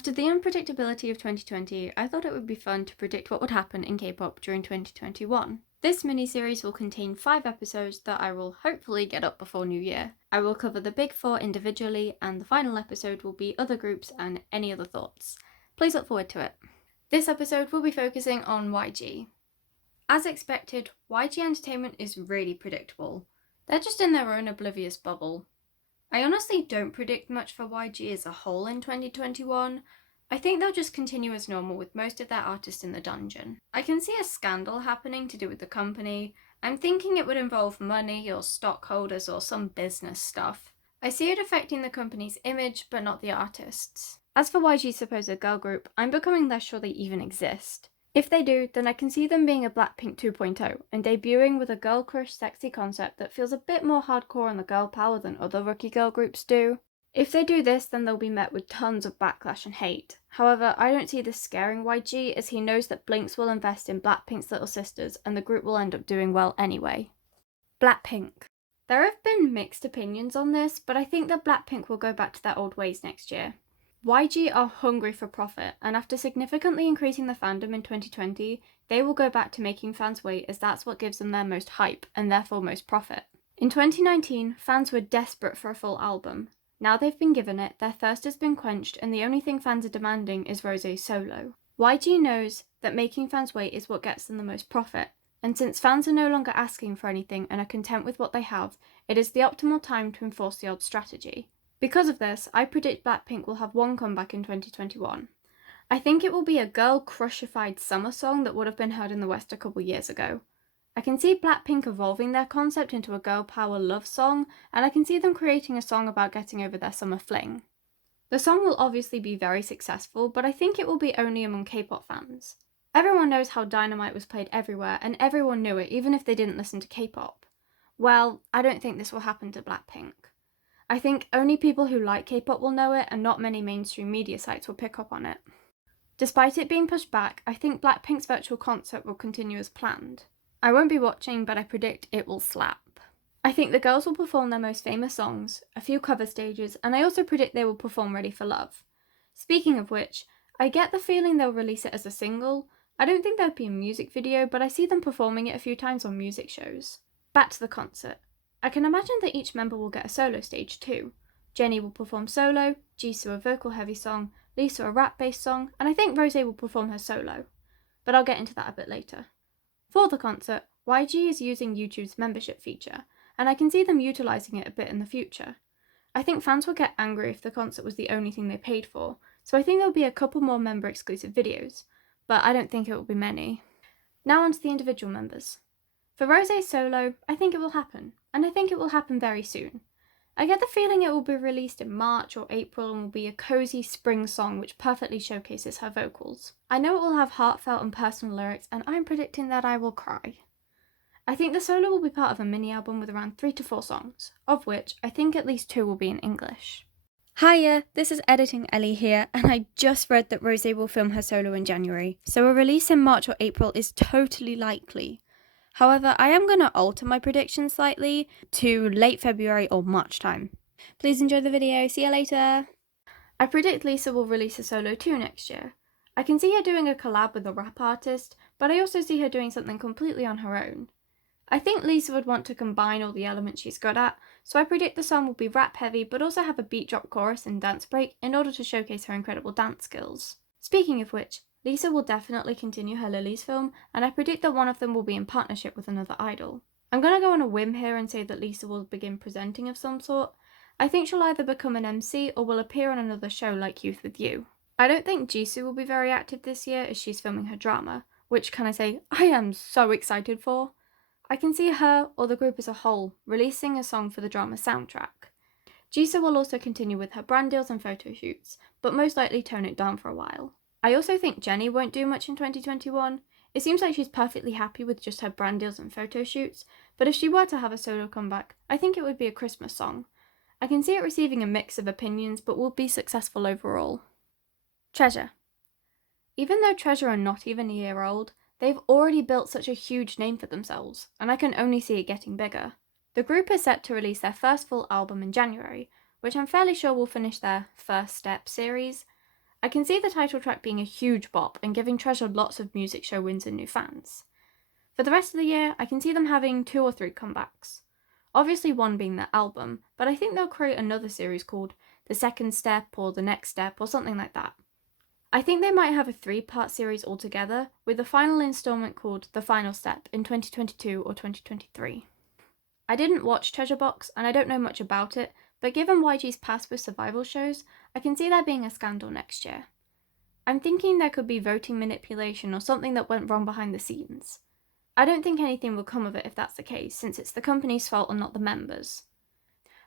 After the unpredictability of 2020, I thought it would be fun to predict what would happen in K-pop during 2021. This mini-series will contain 5 episodes that I will hopefully get up before New Year. I will cover the big 4 individually, and the final episode will be other groups and any other thoughts. Please look forward to it. This episode will be focusing on YG. As expected, YG Entertainment is really predictable. They're just in their own oblivious bubble. I honestly don't predict much for YG as a whole in 2021. I think they'll just continue as normal with most of their artists in the dungeon. I can see a scandal happening to do with the company. I'm thinking it would involve money or stockholders or some business stuff. I see it affecting the company's image, but not the artists. As for YG's supposed girl group, I'm becoming less sure they even exist. If they do, then I can see them being a Blackpink 2.0 and debuting with a girl crush sexy concept that feels a bit more hardcore on the girl power than other rookie girl groups do. If they do this, then they'll be met with tons of backlash and hate. However, I don't see this scaring YG, as he knows that Blinks will invest in Blackpink's little sisters and the group will end up doing well anyway. Blackpink. There have been mixed opinions on this, but I think that Blackpink will go back to their old ways next year. YG are hungry for profit, and after significantly increasing the fandom in 2020, they will go back to making fans wait, as that's what gives them their most hype, and therefore most profit. In 2019, fans were desperate for a full album. Now they've been given it, their thirst has been quenched, and the only thing fans are demanding is Rosé's solo. YG knows that making fans wait is what gets them the most profit, and since fans are no longer asking for anything and are content with what they have, it is the optimal time to enforce the old strategy. Because of this, I predict Blackpink will have one comeback in 2021. I think it will be a girl crushified summer song that would have been heard in the West a couple years ago. I can see Blackpink evolving their concept into a girl power love song, and I can see them creating a song about getting over their summer fling. The song will obviously be very successful, but I think it will be only among K-pop fans. Everyone knows how Dynamite was played everywhere, and everyone knew it even if they didn't listen to K-pop. Well, I don't think this will happen to Blackpink. I think only people who like K-pop will know it, and not many mainstream media sites will pick up on it. Despite it being pushed back, I think Blackpink's virtual concert will continue as planned. I won't be watching, but I predict it will slap. I think the girls will perform their most famous songs, a few cover stages, and I also predict they will perform Ready for Love. Speaking of which, I get the feeling they'll release it as a single. I don't think there'll be a music video, but I see them performing it a few times on music shows. Back to the concert. I can imagine that each member will get a solo stage too. Jennie will perform solo, Jisoo a vocal-heavy song, Lisa a rap-based song, and I think Rosé will perform her solo. But I'll get into that a bit later. For the concert, YG is using YouTube's membership feature, and I can see them utilising it a bit in the future. I think fans would get angry if the concert was the only thing they paid for, so I think there'll be a couple more member-exclusive videos, but I don't think it will be many. Now on to the individual members. For Rosé's solo, I think it will happen, and I think it will happen very soon. I get the feeling it will be released in March or April and will be a cozy spring song which perfectly showcases her vocals. I know it will have heartfelt and personal lyrics, and I'm predicting that I will cry. I think the solo will be part of a mini-album with around 3 to 4 songs, of which I think at least 2 will be in English. Hiya, this is Editing Ellie here, and I just read that Rosé will film her solo in January, so a release in March or April is totally likely. However, I am going to alter my prediction slightly to late February or March time. Please enjoy the video, see you later! I predict Lisa will release a solo too next year. I can see her doing a collab with a rap artist, but I also see her doing something completely on her own. I think Lisa would want to combine all the elements she's good at, so I predict the song will be rap heavy but also have a beat drop chorus and dance break in order to showcase her incredible dance skills. Speaking of which, Lisa will definitely continue her Lilies film, and I predict that one of them will be in partnership with another idol. I'm going to go on a whim here and say that Lisa will begin presenting of some sort. I think she'll either become an MC or will appear on another show like Youth With You. I don't think Jisoo will be very active this year as she's filming her drama, which, can I say, I am so excited for. I can see her, or the group as a whole, releasing a song for the drama soundtrack. Jisoo will also continue with her brand deals and photo shoots, but most likely tone it down for a while. I also think Jennie won't do much in 2021. It seems like she's perfectly happy with just her brand deals and photo shoots, but if she were to have a solo comeback, I think it would be a Christmas song. I can see it receiving a mix of opinions, but will be successful overall. Treasure. Even though Treasure are not even a year old, they've already built such a huge name for themselves, and I can only see it getting bigger. The group is set to release their first full album in January, which I'm fairly sure will finish their First Step series. I can see the title track being a huge bop and giving Treasure lots of music show wins and new fans. For the rest of the year, I can see them having 2 or 3 comebacks. Obviously one being their album, but I think they'll create another series called The Second Step or The Next Step or something like that. I think they might have a 3-part series altogether, with the final installment called The Final Step in 2022 or 2023. I didn't watch Treasure Box and I don't know much about it, but given YG's past with survival shows, I can see there being a scandal next year. I'm thinking there could be voting manipulation or something that went wrong behind the scenes. I don't think anything will come of it if that's the case, since it's the company's fault and not the members.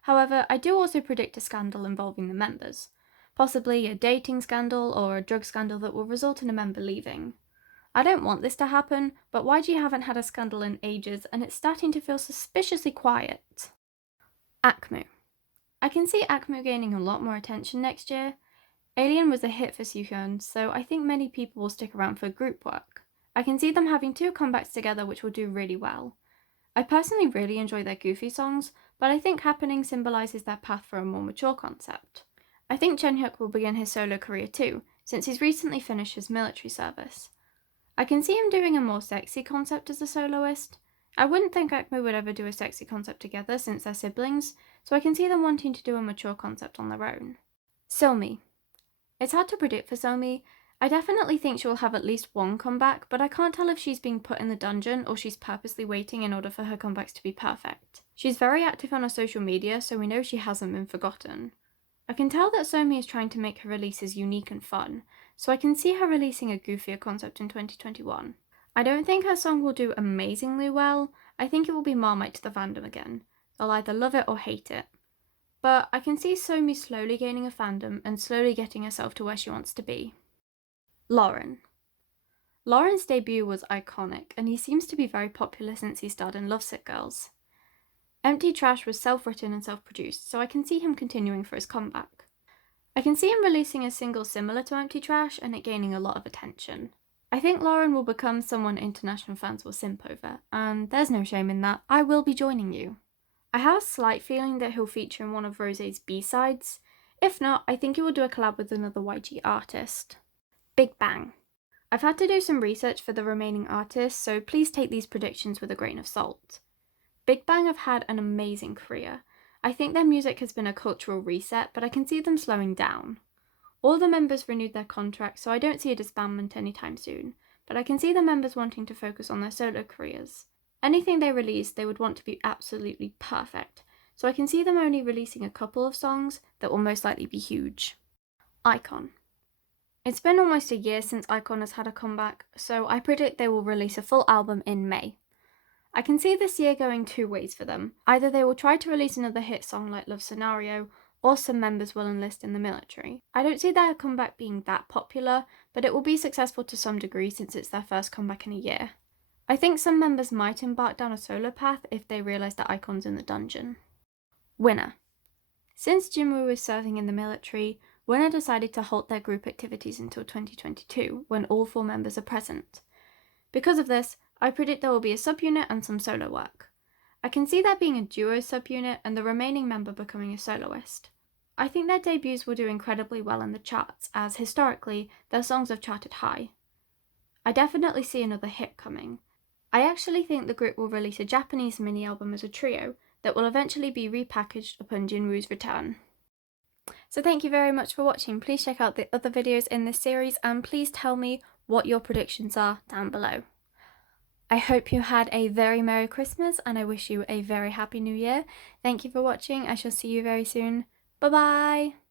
However, I do also predict a scandal involving the members. Possibly a dating scandal or a drug scandal that will result in a member leaving. I don't want this to happen, but YG haven't had a scandal in ages and it's starting to feel suspiciously quiet. AKMU. I can see AKMU gaining a lot more attention next year. Alien was a hit for Suhyun, so I think many people will stick around for group work. I can see them having 2 comebacks together which will do really well. I personally really enjoy their goofy songs, but I think Happening symbolises their path for a more mature concept. I think Junghyuk will begin his solo career too, since he's recently finished his military service. I can see him doing a more sexy concept as a soloist. I wouldn't think AKMU would ever do a sexy concept together since they're siblings, so I can see them wanting to do a mature concept on their own. Somi. It's hard to predict for Somi. I definitely think she will have at least 1 comeback, but I can't tell if she's being put in the dungeon or she's purposely waiting in order for her comebacks to be perfect. She's very active on her social media, so we know she hasn't been forgotten. I can tell that Somi is trying to make her releases unique and fun, so I can see her releasing a goofier concept in 2021. I don't think her song will do amazingly well. I think it will be Marmite to the fandom again. They'll either love it or hate it. But I can see Somi slowly gaining a fandom and slowly getting herself to where she wants to be. LOREN. LOREN's debut was iconic, and he seems to be very popular since he starred in Lovesick Girls. Empty Trash was self-written and self-produced, so I can see him continuing for his comeback. I can see him releasing a single similar to Empty Trash and it gaining a lot of attention. I think LOREN will become someone international fans will simp over, and there's no shame in that. I will be joining you. I have a slight feeling that he'll feature in one of Rosé's B-sides. If not, I think he will do a collab with another YG artist. Big Bang. I've had to do some research for the remaining artists, so please take these predictions with a grain of salt. Big Bang have had an amazing career. I think their music has been a cultural reset, but I can see them slowing down. All the members renewed their contracts, so I don't see a disbandment anytime soon, but I can see the members wanting to focus on their solo careers. Anything they release, they would want to be absolutely perfect, so I can see them only releasing a couple of songs that will most likely be huge. iKON. It's been almost a year since iKON has had a comeback, so I predict they will release a full album in May. I can see this year going 2 ways for them. Either they will try to release another hit song like Love Scenario, or some members will enlist in the military. I don't see their comeback being that popular, but it will be successful to some degree since it's their first comeback in a year. I think some members might embark down a solo path if they realise that iKON's in the dungeon. Winner. Since Jinwoo is serving in the military, Winner decided to halt their group activities until 2022, when all 4 members are present. Because of this, I predict there will be a subunit and some solo work. I can see there being a duo subunit and the remaining member becoming a soloist. I think their debuts will do incredibly well in the charts, as historically, their songs have charted high. I definitely see another hit coming. I actually think the group will release a Japanese mini-album as a trio that will eventually be repackaged upon Jinwoo's return. So thank you very much for watching. Please check out the other videos in this series and please tell me what your predictions are down below. I hope you had a very Merry Christmas and I wish you a very Happy New Year. Thank you for watching. I shall see you very soon. Bye bye!